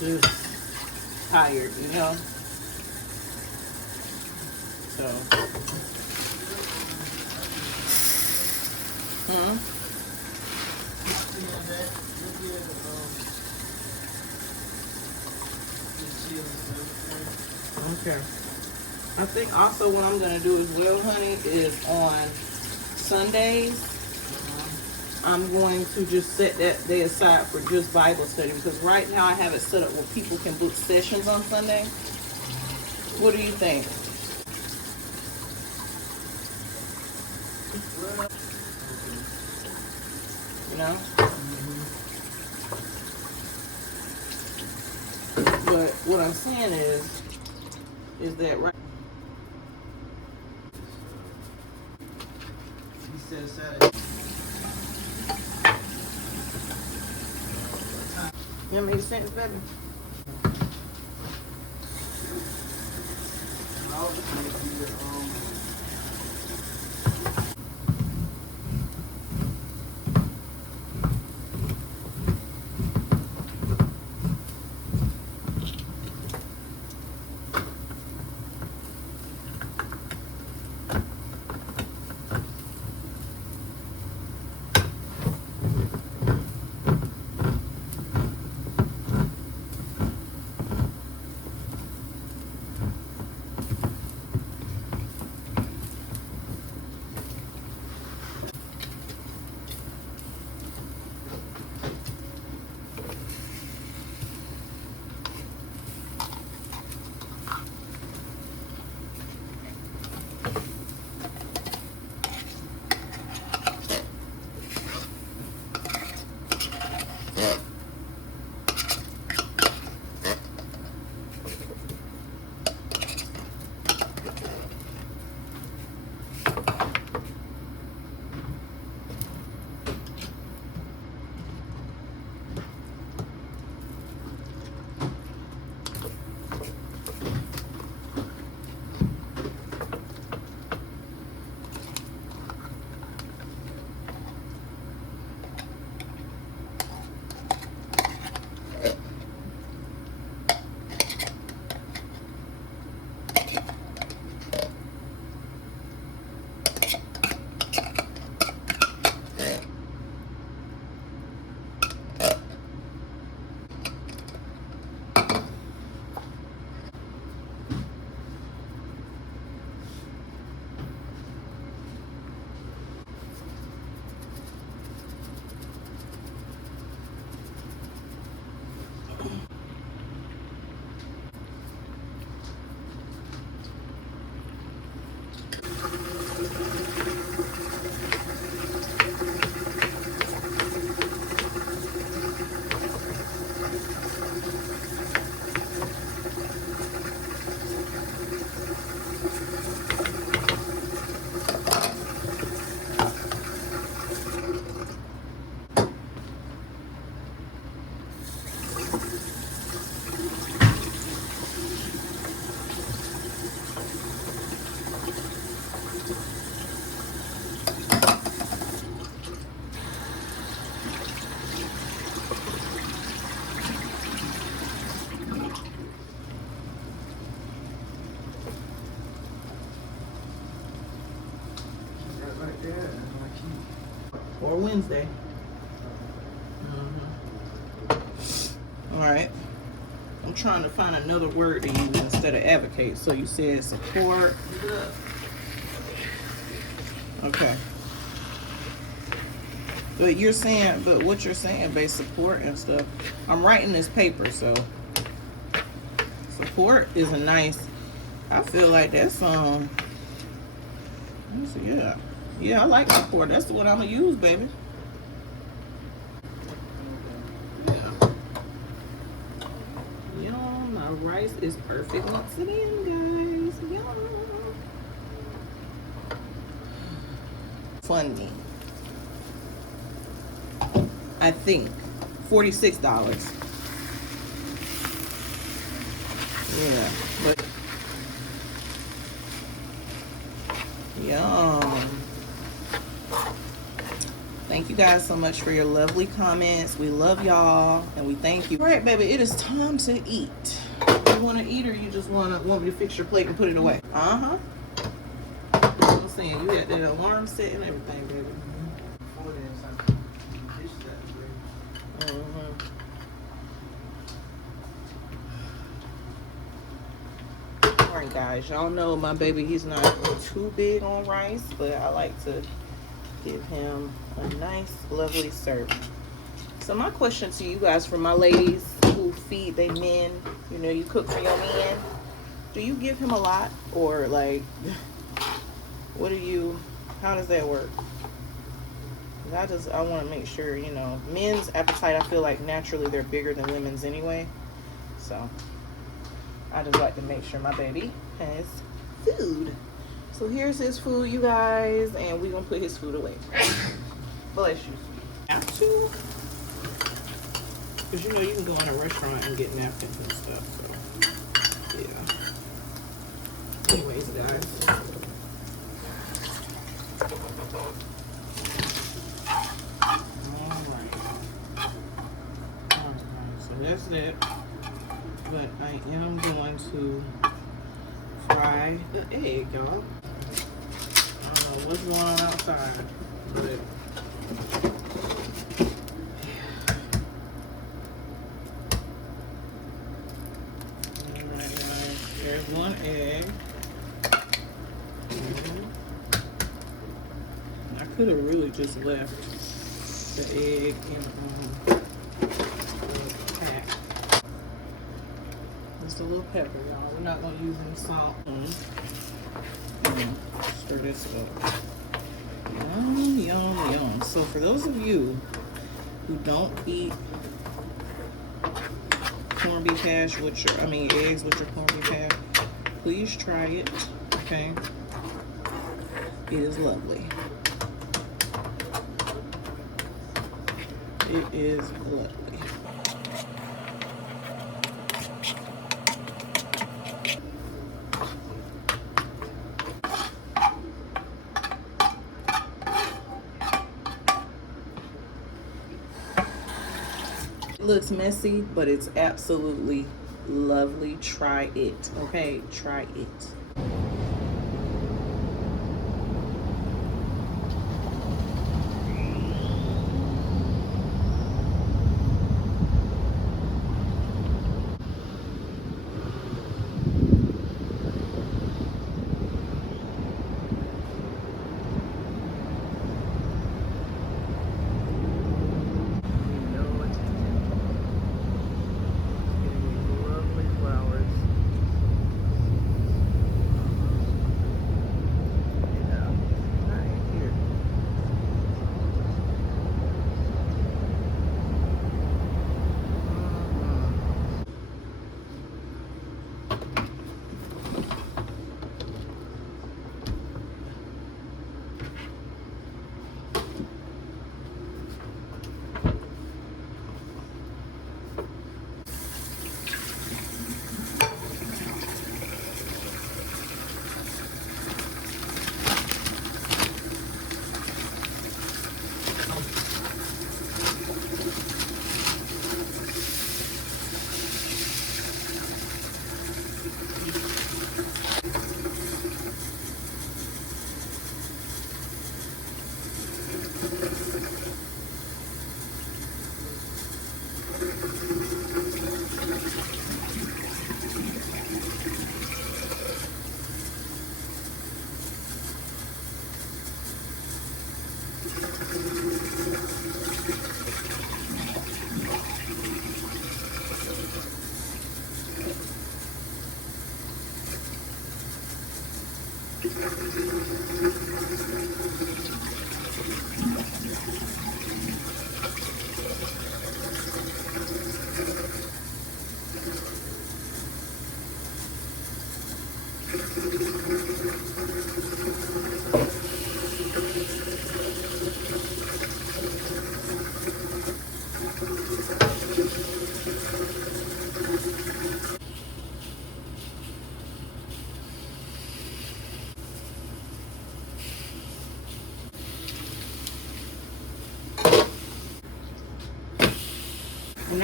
just tired, you know. So, okay. I think also what I'm gonna do as well, honey, is on Sundays, I'm going to just set that day aside for just Bible study, because right now I have it set up where people can book sessions on Sunday. What do you think? You know? But what I'm saying is that right. He said Saturday. You want me to send it, baby? I'll just make you right there. Or Wednesday. All right. I'm trying to find another word to use instead of advocate. So you said support. Okay. But you're saying, but what you're saying, base support and stuff. I'm writing this paper, so support is a nice. I feel like that's let me see, yeah, I like support. That's what I'm gonna use, baby. Y'all, my rice is perfect. Mix it in, guys. Y'all. Funny. I think $46. Yeah, but yum. Thank you, you guys so much for your lovely comments. We love y'all and we thank you. All right, baby, it is time to eat. You want to eat or you just want me to fix your plate and put it away? Uh-huh. I'm saying you got that alarm set and everything, baby. Before then, something. Dishes out the way. Alright guys, y'all know my baby, he's not too big on rice, but I like to give him a nice lovely serving. So my question to you guys, for my ladies who feed their men, you know, you cook for your man, do you give him a lot, or like what do you, how does that work? I want to make sure, you know, men's appetite, I feel like naturally they're bigger than women's anyway, so I just like to make sure my baby has food. So here's his food, you guys, and we're gonna put his food away. Bless you. Have to, because you know you can go in a restaurant and get napkins and stuff. So yeah. Anyways, guys. Alright, so that's it. But I am going to fry the egg, y'all. I don't know what's going on outside, but alright, guys. There's one egg. I could have really just left the egg in the pack. Just a little pepper, y'all. We're not gonna use any salt. Stir this up. Yum, yum, yum. So for those of you who don't eat corned beef hash with your, eggs with your corned beef hash, please try it. Okay, it is lovely. It is lovely. It looks messy, but it's absolutely lovely. Try it, okay? Try it.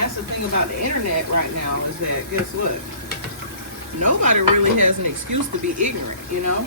that's the thing about the internet right now is that, guess what? Nobody really has an excuse to be ignorant, you know?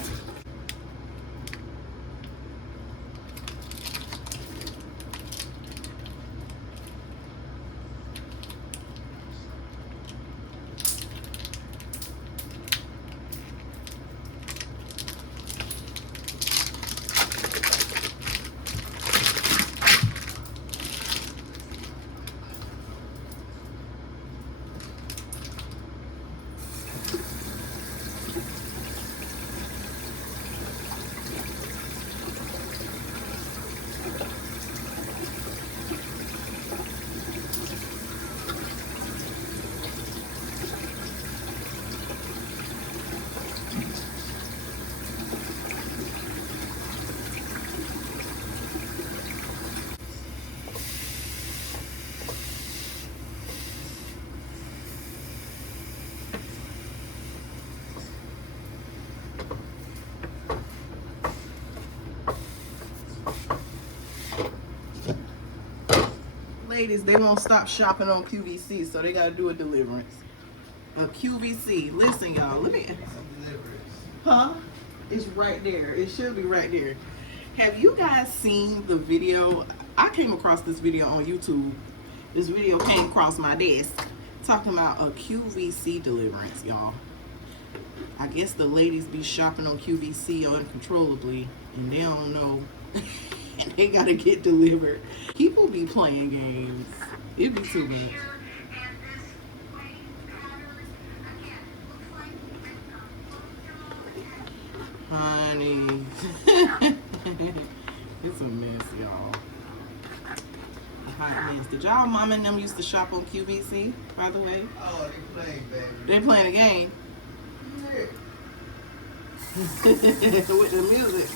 Ladies, they won't stop shopping on QVC, so they gotta do a deliverance. A QVC. Listen, y'all. Let me. Huh? It's right there. It should be right there. Have you guys seen the video? I came across this video on YouTube. This video came across my desk talking about a QVC deliverance, y'all. I guess the ladies be shopping on QVC uncontrollably, and they don't know. And they gotta get delivered. People be playing games. It be too much. Honey. It's a mess, y'all. A hot mess. Did y'all mom and them used to shop on QVC, by the way? Oh, they playing, baby. They playing a game. Yeah. With the music.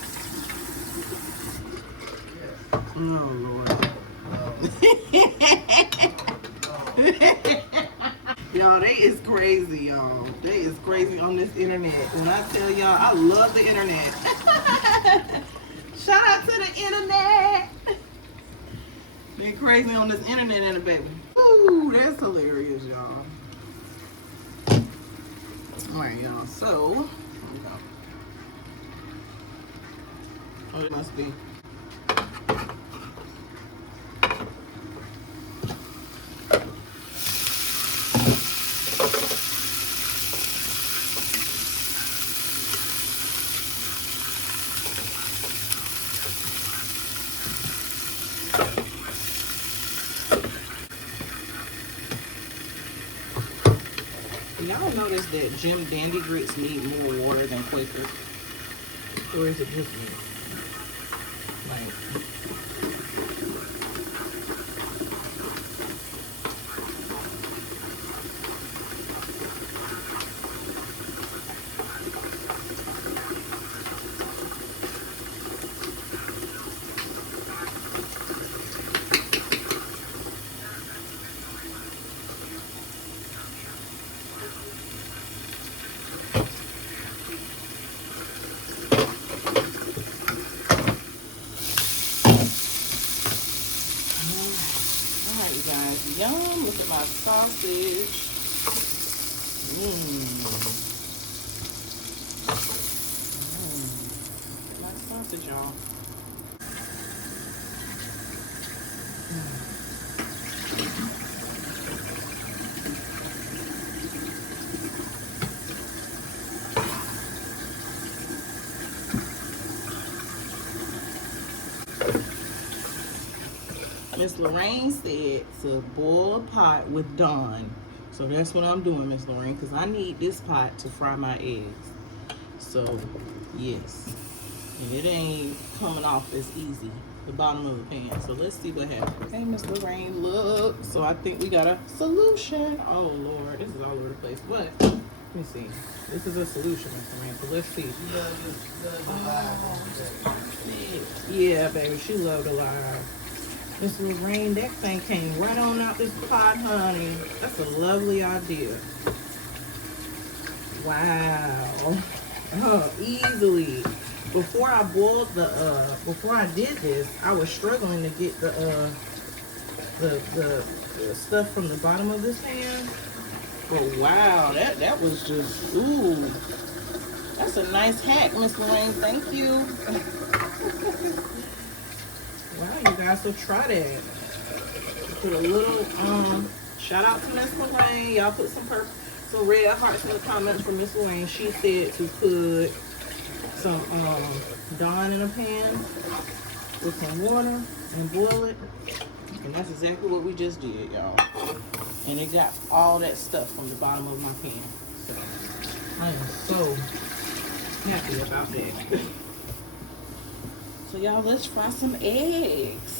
Oh, Lord. Y'all, they is crazy, y'all. They is crazy on this internet. When I tell y'all, I love the internet. Shout out to the internet. They crazy on this internet and the baby. Ooh, that's hilarious, y'all. All right, y'all. So, oh, it must be. Y'all notice that Jim Dandy grits need more water than Quaker? Or is it just me? Like, you guys, yum! Look at my sausage. Look at my sausage, y'all. Miss Lorraine said to boil a pot with Dawn. So that's what I'm doing, Miss Lorraine, because I need this pot to fry my eggs. So, yes. And it ain't coming off as easy, the bottom of the pan. So let's see what happens. Hey, Miss Lorraine, look. So I think we got a solution. Oh, Lord, this is all over the place. But, let me see. This is a solution, Miss Lorraine. So let's see. Yeah, baby, she loved alive. Miss Lorraine, that thing came right on out this pot, honey. That's a lovely idea. Wow. Easily. Before I boiled before I did this, I was struggling to get the the stuff from the bottom of this pan. Oh wow, that was just, ooh. That's a nice hack, Miss Lorraine. Thank you. Wow, you guys, so try that. Put a little, shout out to Miss Lorraine. Y'all put some red hearts in the comments for Miss Lorraine. She said to put some Dawn in a pan with some water and boil it. And that's exactly what we just did, y'all. And it got all that stuff from the bottom of my pan. So I am so happy about that. So y'all, let's fry some eggs.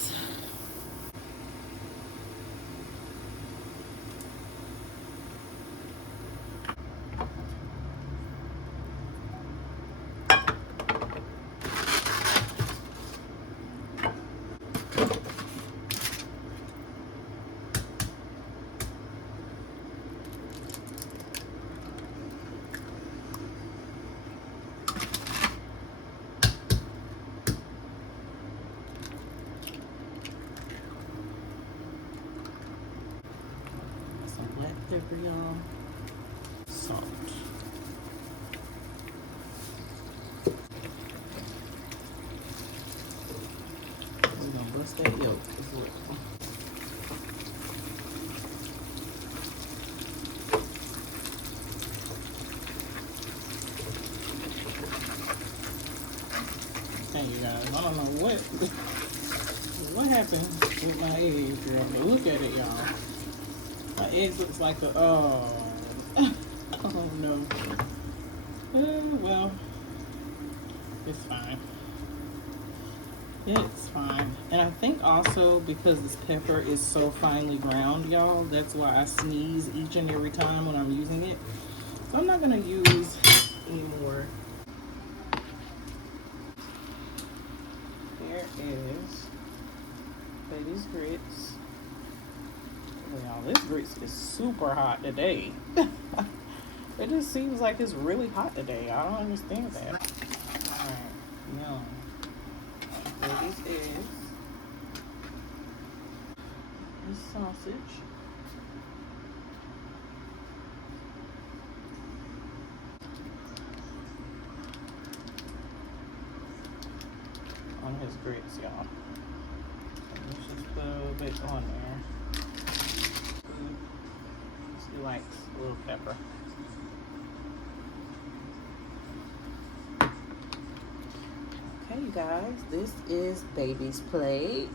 Black pepper, y'all. Salt. We're gonna bust that yolk as well. Okay, you guys, I don't know what happened with my eggs, girl, but look at it, y'all. My eggs looks like a, oh no. Well, it's fine. It's fine. And I think also because this pepper is so finely ground, y'all, that's why I sneeze each and every time when I'm using it. So I'm not gonna use any more. There is baby's grits. Y'all, this grits is super hot today. It just seems like it's really hot today. I don't understand that. Alright, yum. Baby's eggs. This sausage. On his grits, y'all. Let's just put a little bit on there. He likes a little pepper. Okay, you guys, this is baby's plate.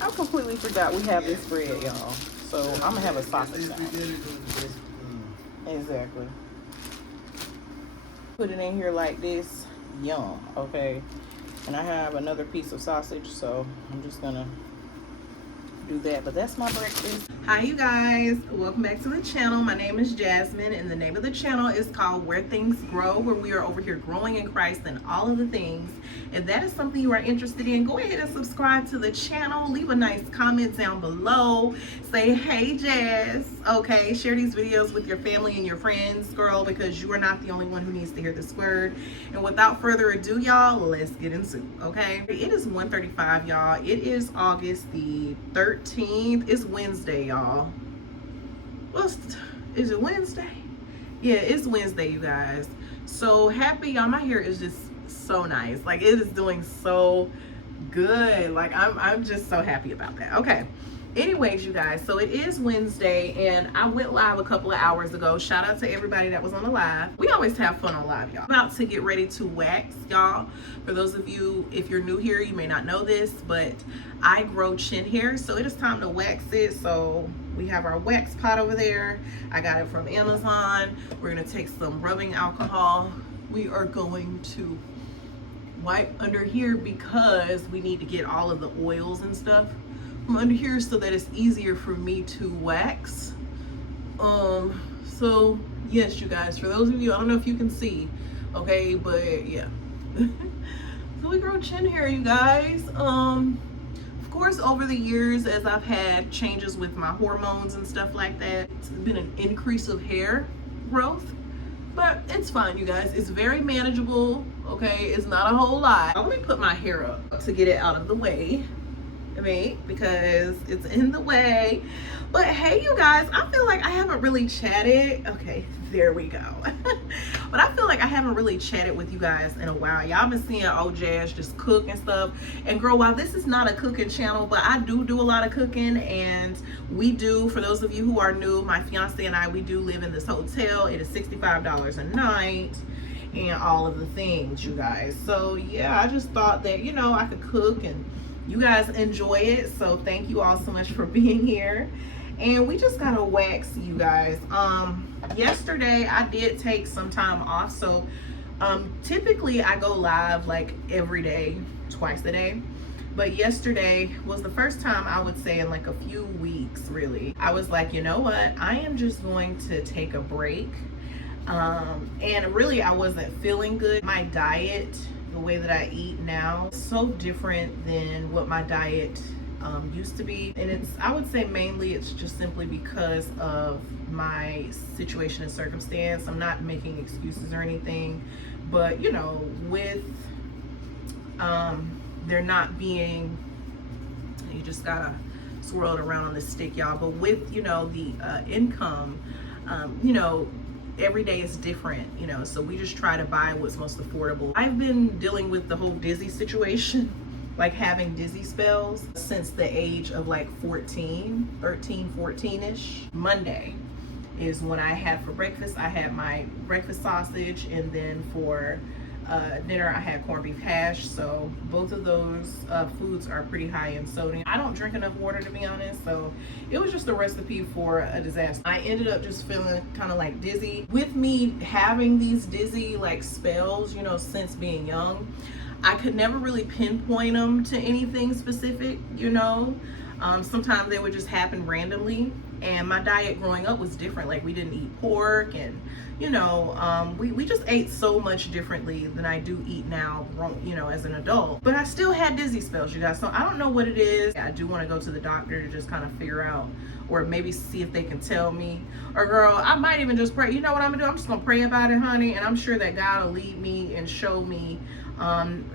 I completely forgot we have this bread, y'all. So I'm gonna have a sausage sandwich. Exactly. Put it in here like this. Yum. Okay. And I have another piece of sausage, so I'm just gonna do that. But that's my breakfast. Hi you guys, welcome back to the channel. My name is Jasmine and the name of the channel is called Where Things Grow, where we are over here growing in Christ and all of the things. If that is something you are interested in, go ahead and subscribe to the channel. Leave a nice comment down below. Say, hey Jazz. Okay, share these videos with your family and your friends, girl, because you are not the only one who needs to hear this word. And without further ado, y'all, let's get into it, okay? It is 1:35, y'all. It is August the 13th. It's Wednesday, y'all. Is it Wednesday? Yeah, it's Wednesday, you guys. So happy, y'all. My hair is just so nice. Like, it is doing so good. Like, I'm just so happy about that. Okay. Anyways, you guys, so it is Wednesday and I went live a couple of hours ago. Shout out to everybody that was on the live. We always have fun on live, y'all. I'm about to get ready to wax, y'all. For those of you, if you're new here, you may not know this, but I grow chin hair, so it is time to wax it. So we have our wax pot over there. I got it from Amazon. We're gonna take some rubbing alcohol. We are going to wipe under here because we need to get all of the oils and stuff from under here so that it's easier for me to wax. So yes, you guys, for those of you, I don't know if you can see, okay, but yeah. So we grow chin hair, you guys. Of course, over the years, as I've had changes with my hormones and stuff like that, it's been an increase of hair growth, but it's fine, you guys. It's very manageable, okay? It's not a whole lot. Let me put my hair up to get it out of the way. me because it's in the way. But hey, you guys, I feel like I haven't really chatted. Okay, there we go. But I feel like I haven't really chatted with you guys in a while. Y'all been seeing old Jazz just cook and stuff. And girl, while this is not a cooking channel, but I do a lot of cooking. And we do, for those of you who are new, my fiance and I, we do live in this hotel. It is $65 a night and all of the things, you guys. So yeah, I just thought that, you know, I could cook and you guys enjoy it. So thank you all so much for being here. And we just gotta wax, you guys. Yesterday I did take some time off. So typically I go live like every day, twice a day. But yesterday was the first time, I would say, in like a few weeks, really. I was like, you know what? I am just going to take a break. And really I wasn't feeling good. My diet, the way that I eat now, is so different than what my diet used to be. And it's, I would say mainly it's just simply because of my situation and circumstance. I'm not making excuses or anything, but you know, with there not being, you just gotta swirl it around on the stick, y'all, but with, you know, the income, you know, every day is different, you know, so we just try to buy what's most affordable. I've been dealing with the whole dizzy situation, like having dizzy spells since the age of like 13, 14-ish. Monday is when I had for breakfast, I had my breakfast sausage, and then for dinner I had corned beef hash. So both of those foods are pretty high in sodium. I don't drink enough water, to be honest, so it was just a recipe for a disaster. I ended up just feeling kind of like dizzy. With me having these dizzy like spells, you know, since being young, I could never really pinpoint them to anything specific, you know. Sometimes they would just happen randomly, and my diet growing up was different. Like, we didn't eat pork, and you know, we just ate so much differently than I do eat now, you know, as an adult. But I still had dizzy spells, you guys, so I don't know what it is. I do want to go to the doctor to just kind of figure out, or maybe see if they can tell me. Or girl, I might even just pray. You know what I'm gonna do? I'm just gonna pray about it, honey, and I'm sure that God will lead me and show me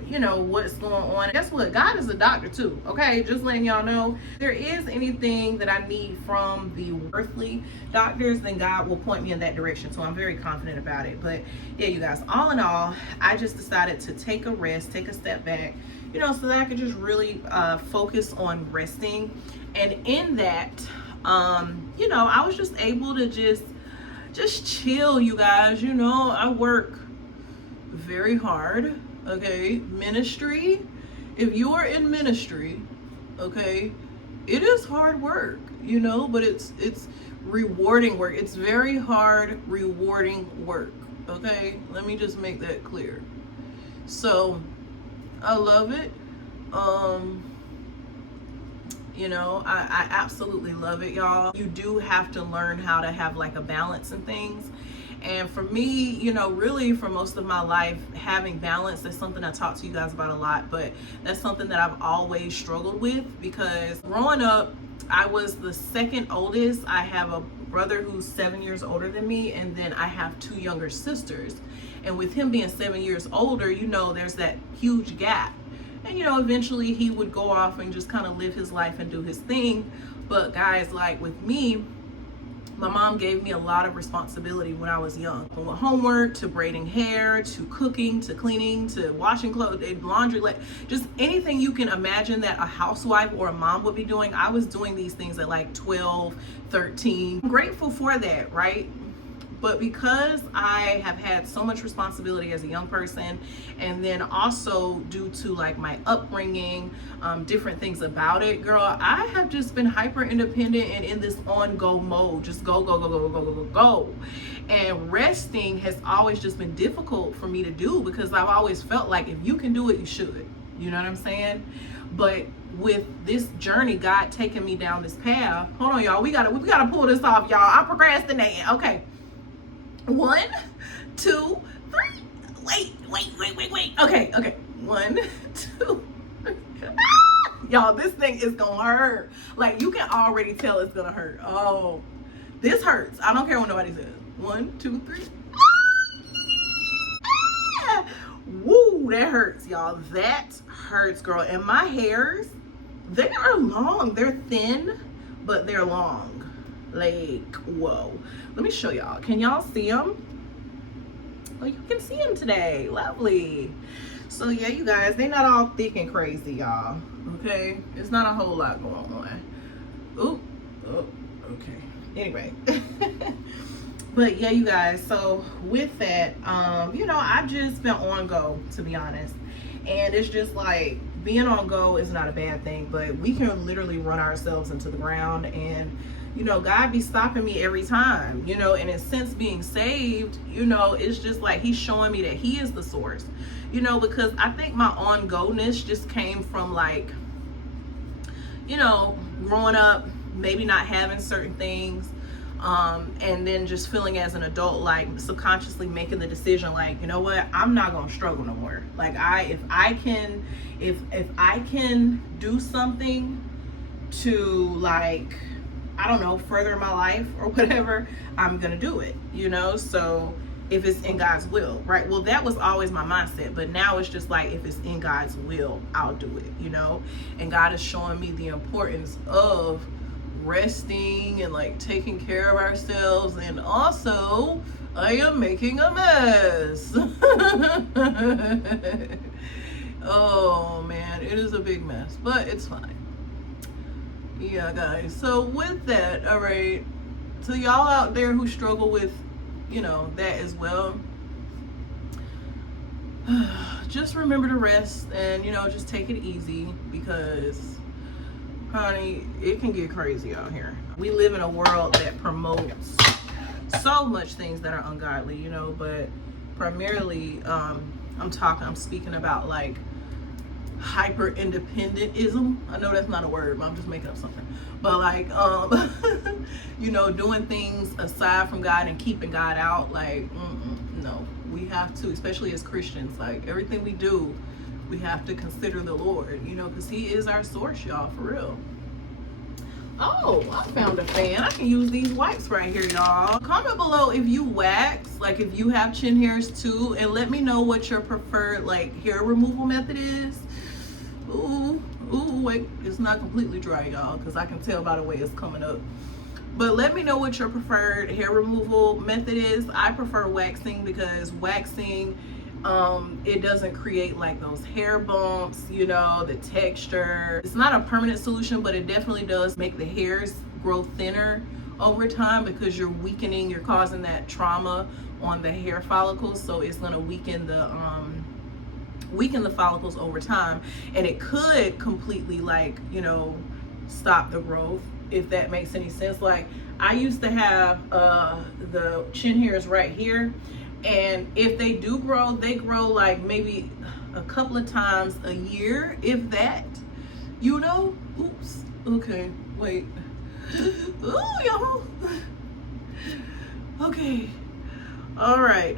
you know, what's going on. Guess what? God is a doctor too, okay? Just letting y'all know. If there is anything that I need from the earthly doctors, then God will point me in that direction. So I'm very confident about it. But yeah, you guys, all in all, I just decided to take a rest, take a step back, you know, so that I could just really focus on resting. And in that, you know, I was just able to just chill, you guys. You know, I work very hard. Okay, ministry, if you are in ministry, okay, it is hard work, you know, but it's rewarding work. It's very hard, rewarding work, okay? Let me just make that clear. So I love it. You know, I absolutely love it, y'all. You do have to learn how to have like a balance in things. And for me, you know, really for most of my life, having balance is something I talk to you guys about a lot, but that's something that I've always struggled with, because growing up, I was the second oldest. I have a brother who's 7 years older than me, and then I have 2 younger sisters. And with him being 7 years older, you know, there's that huge gap. And, you know, eventually he would go off and just kind of live his life and do his thing. But guys, like with me, my mom gave me a lot of responsibility when I was young. From homework, to braiding hair, to cooking, to cleaning, to washing clothes, laundry, like just anything you can imagine that a housewife or a mom would be doing. I was doing these things at like 12, 13. I'm grateful for that, right? But because I have had so much responsibility as a young person, and then also due to like my upbringing, different things about it, girl, I have just been hyper independent and in this on-go mode. Just go, go, go, go, go, go, go, go. And resting has always just been difficult for me to do, because I've always felt like if you can do it, you should. You know what I'm saying? But with this journey, God taking me down this path. Hold on, y'all. We gotta pull this off, y'all. I'm procrastinating. Okay. 1, 2, 3. Wait. Okay. 1, 2, 3. Y'all, this thing is gonna hurt. Like, you can already tell it's gonna hurt. Oh, this hurts. I don't care what nobody says. 1, 2, 3. Woo, that hurts, y'all. That hurts, girl. And my hairs, They are long. They're thin, but they're long. Like, whoa. Let me show y'all. Can y'all see them? Oh, you can see them today. Lovely. So yeah, you guys, they're not all thick and crazy, y'all. Okay? It's not a whole lot going on. Oop. Oh, okay. Anyway. But yeah, you guys, so with that, you know, I've just been on go, to be honest. And it's just like, being on go is not a bad thing, but we can literally run ourselves into the ground. And, you know, God be stopping me every time, you know, and since being saved, you know, it's just like he's showing me that he is the source, you know, because I think my on-go-ness just came from like, you know, growing up, maybe not having certain things, and then just feeling as an adult, like subconsciously making the decision, like, you know what, I'm not gonna struggle no more. Like, if I can do something to, like, I don't know, further my life or whatever, I'm gonna do it, you know. So if it's in God's will, right? Well, that was always my mindset, but now it's just like, if it's in God's will, I'll do it, you know. And God is showing me the importance of resting and like taking care of ourselves. And also, I am making a mess. Oh man, it is a big mess, but it's fine. Yeah, guys, so with that, all right, so y'all out there who struggle with, you know, that as well, just remember to rest and, you know, just take it easy, because honey, it can get crazy out here. We live in a world that promotes so much things that are ungodly, you know, but primarily, I'm speaking about like hyper independentism. I know that's not a word, but I'm just making up something. But like, you know, doing things aside from God and keeping God out, like, no, we have to, especially as Christians, like everything we do, we have to consider the Lord, you know, because he is our source, y'all, for real. Oh, I found a fan. I can use these wipes right here, y'all. Comment below if you wax, like if you have chin hairs too, and let me know what your preferred like hair removal method is. Ooh, wait, it's not completely dry, y'all, because I can tell by the way it's coming up. But let me know what your preferred hair removal method is. I prefer waxing, because waxing, it doesn't create like those hair bumps, you know, the texture. It's not a permanent solution, but it definitely does make the hairs grow thinner over time, because you're causing that trauma on the hair follicles. So it's going to weaken the follicles over time, and it could completely, like, you know, stop the growth, if that makes any sense. Like, I used to have the chin hairs right here, and if they do grow, they grow like maybe a couple of times a year, if that, you know. Oops. Okay, wait. Ooh, y'all. Okay. All right,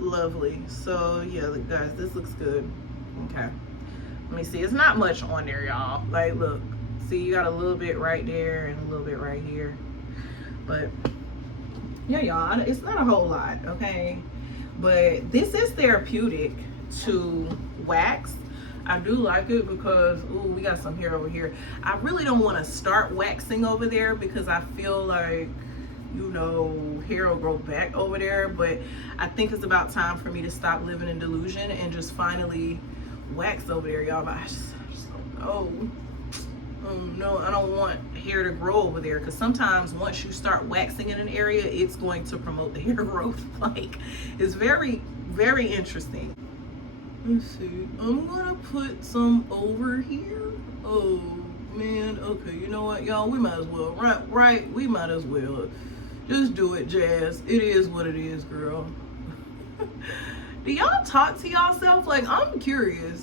lovely. So yeah, guys, this looks good. Okay, let me see. It's not much on there, y'all. Like, look, see, you got a little bit right there and a little bit right here, but yeah, y'all, it's not a whole lot, okay? But this is therapeutic to wax. I do like it because, ooh, we got some hair over here. I really don't want to start waxing over there, because I feel like, you know, hair will grow back over there. But I think it's about time for me to stop living in delusion and just finally wax over there, y'all. But I just don't know. No, I don't want hair to grow over there, because sometimes once you start waxing in an area, it's going to promote the hair growth. Like, it's very, very interesting. Let's see, I'm gonna put some over here. Oh man, okay, you know what, y'all, we might as well, right, we might as well just do it, Jazz. It is what it is, girl. Do y'all talk to yourself? Like, I'm curious,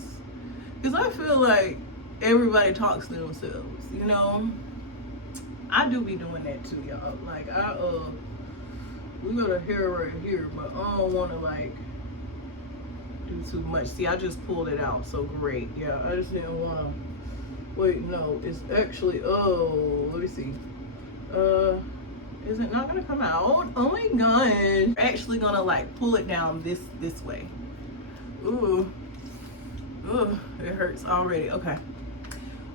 because I feel like everybody talks to themselves, you know. I do be doing that too, y'all. Like, we got a hair right here, but I don't want to like do too much. See, I just pulled it out, so great. Yeah, I just didn't want to. Wait, no, it's actually, oh, let me see. Is it not gonna come out? Oh my god. Actually gonna like pull it down this way. Ooh, it hurts already. Okay.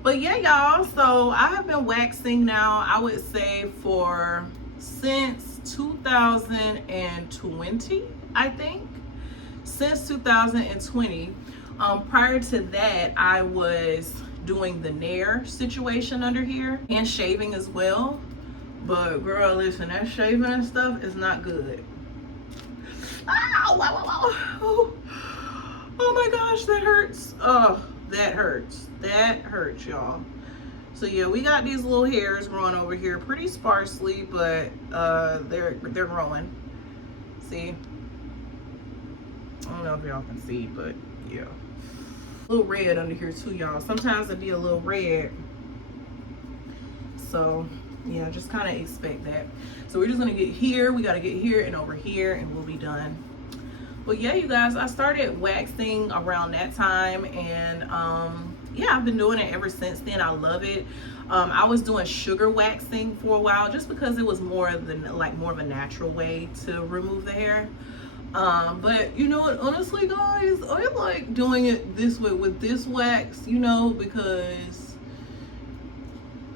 But yeah, y'all, so I have been waxing now, I would say for since 2020, I think. Since 2020. Prior to that, I was doing the Nair situation under here and shaving as well. But girl, listen, that shaving and stuff is not good. Ow, wow, wow, wow. Oh my gosh, that hurts. Oh, that hurts. That hurts, y'all. So yeah, we got these little hairs growing over here, pretty sparsely, but they're growing. See? I don't know if y'all can see, but yeah. A little red under here too, y'all. Sometimes it'd be a little red. So yeah, just kind of expect that. So we're just gonna get here, we gotta get here and over here, and we'll be done. But yeah, you guys, I started waxing around that time, and yeah, I've been doing it ever since then. I love it. I was doing sugar waxing for a while just because it was more of a natural way to remove the hair. But you know what, honestly guys, I like doing it this way with this wax, you know, because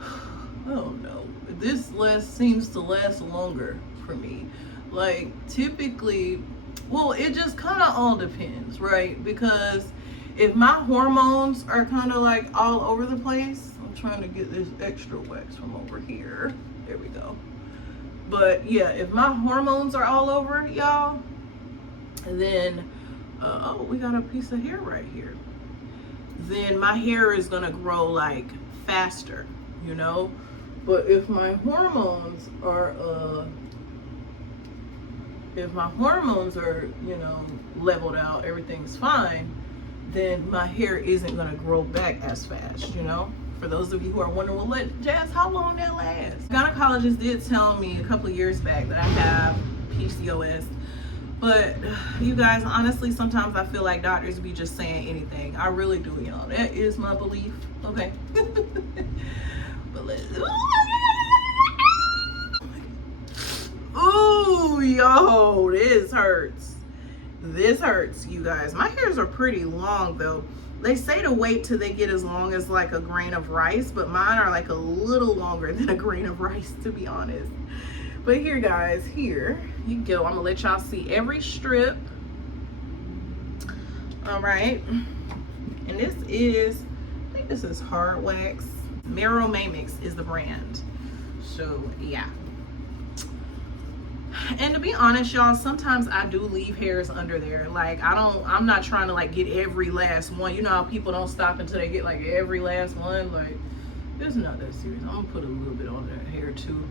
I don't know, this seems to last longer for me. Like typically, well, it just kind of all depends, right? Because if my hormones are kind of like all over the place, I'm trying to get this extra wax from over here, there we go. But yeah, if my hormones are all over, y'all, then oh, we got a piece of hair right here, then my hair is gonna grow like faster, you know. But if my hormones are you know, leveled out, everything's fine, then my hair isn't gonna grow back as fast, you know. For those of you who are wondering, well, Jazz, how long that lasts? Gynecologist did tell me a couple of years back that I have PCOS. But you guys, honestly, sometimes I feel like doctors be just saying anything. I really do, y'all. That is my belief. Okay. But let's. Ooh, yo, this hurts. This hurts, you guys. My hairs are pretty long though. They say to wait till they get as long as like a grain of rice, but mine are like a little longer than a grain of rice, to be honest. But here, guys, here you go. I'm gonna let y'all see every strip. All right, and this is, I think this is hard wax. Mamix is the brand. So yeah. And to be honest, y'all, sometimes I do leave hairs under there. Like I'm not trying to like get every last one. You know how people don't stop until they get like every last one. Like, it's not that serious. I'm gonna put a little bit on that hair too.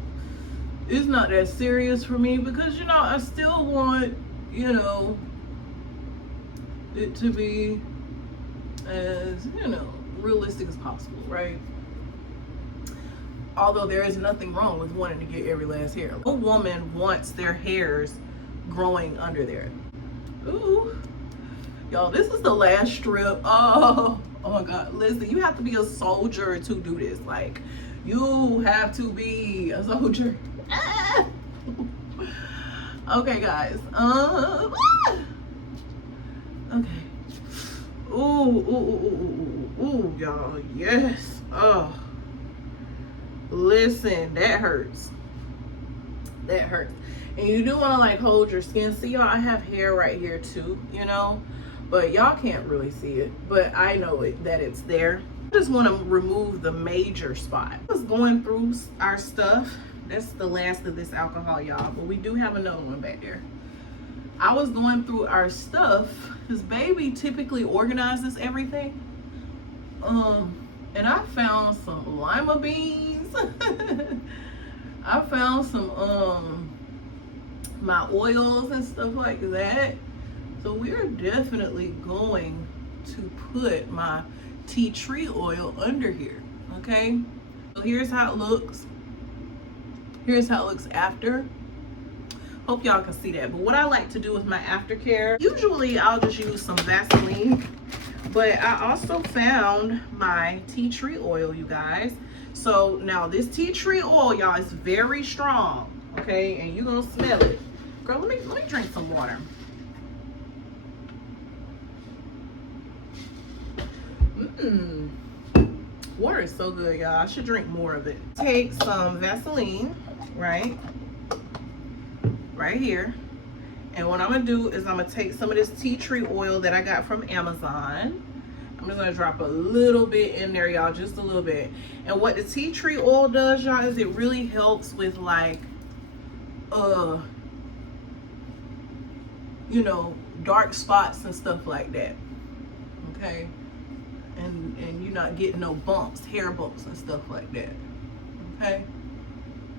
It's not that serious for me because, you know, I still want, you know, it to be as, you know, realistic as possible, right? Although there is nothing wrong with wanting to get every last hair. No woman wants their hairs growing under there. Ooh, y'all, this is the last strip. Oh my God, listen, you have to be a soldier to do this. Like, you have to be a soldier. Okay, guys. Okay. Ooh, y'all. Yes. Oh. Listen, that hurts. That hurts. And you do want to like hold your skin. See, y'all, I have hair right here too, you know, but y'all can't really see it, but I know that it's there. I just want to remove the major spot. I was going through our stuff. That's the last of this alcohol, y'all, but we do have another one back there. I was going through our stuff because baby typically organizes everything. And I found some lima beans. I found some my oils and stuff like that. So we're definitely going to put my tea tree oil under here. Okay, so here's how it looks. Here's how it looks after. Hope y'all can see that. But what I like to do with my aftercare, usually I'll just use some Vaseline, but I also found my tea tree oil, you guys. So now this tea tree oil, y'all, is very strong, okay? And you're gonna smell it. Girl, let me drink some water. Water is so good, y'all. I should drink more of it. Take some Vaseline, right here. And what I'm gonna do is I'm gonna take some of this tea tree oil that I got from Amazon. I'm just gonna drop a little bit in there, y'all, just a little bit. And what the tea tree oil does, y'all, is it really helps with like, you know, dark spots and stuff like that. Okay, and you're not getting no bumps, hair bumps and stuff like that. Okay,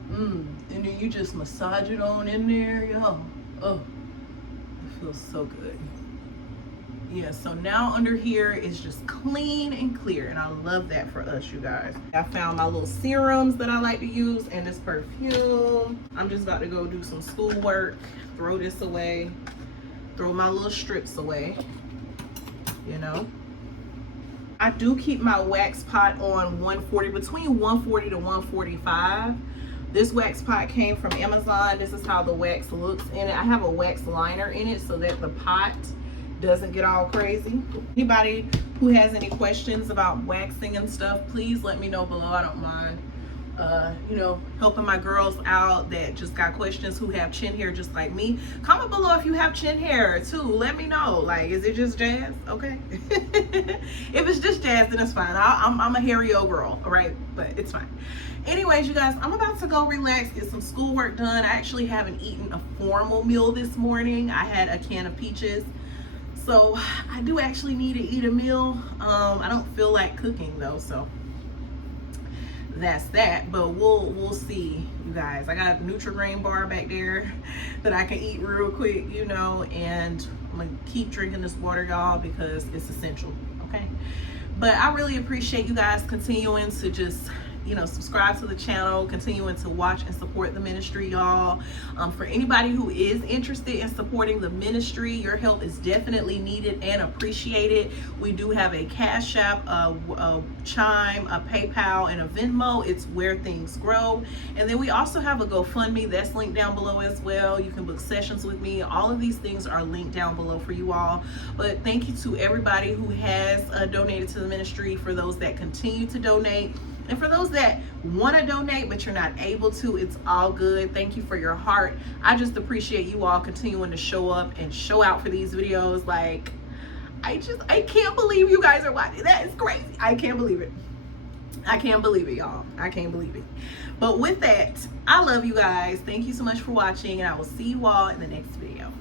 and then you just massage it on in there, y'all. Oh, it feels so good. Yeah, so now under here is just clean and clear, and I love that for us, you guys. I found my little serums that I like to use and this perfume. I'm just about to go do some schoolwork, throw this away, throw my little strips away, you know. I do keep my wax pot on 140, between 140 to 145. This wax pot came from Amazon. This is how the wax looks in it. I have a wax liner in it so that the pot doesn't get all crazy. Anybody who has any questions about waxing and stuff, please let me know below. I don't mind you know, helping my girls out that just got questions, who have chin hair just like me. Comment below if you have chin hair too. Let me know, like, is it just Jazz? Okay. If it's just Jazz, then it's fine. I'm a hairy old girl, all right? But it's fine. Anyways, you guys, I'm about to go relax, get some schoolwork done. I actually haven't eaten a formal meal this morning. I had a can of peaches, so I do actually need to eat a meal. I don't feel like cooking though, so that's that. But we'll see, you guys. I got a Nutri-Grain bar back there that I can eat real quick, you know, and I'm gonna keep drinking this water, y'all, because it's essential. Okay, but I really appreciate you guys continuing to just, you know, subscribe to the channel, continuing to watch and support the ministry, y'all. For anybody who is interested in supporting the ministry, your help is definitely needed and appreciated. We do have a Cash App, a Chime, a PayPal, and a Venmo. It's Where Things Grow. And then we also have a GoFundMe that's linked down below as well. You can book sessions with me. All of these things are linked down below for you all. But thank you to everybody who has donated to the ministry, for those that continue to donate, and for those that want to donate but you're not able to, it's all good. Thank you for your heart. I just appreciate you all continuing to show up and show out for these videos. Like, I can't believe you guys are watching. That is crazy. I can't believe it. I can't believe it, y'all. I can't believe it. But with that, I love you guys. Thank you so much for watching, and I will see you all in the next video.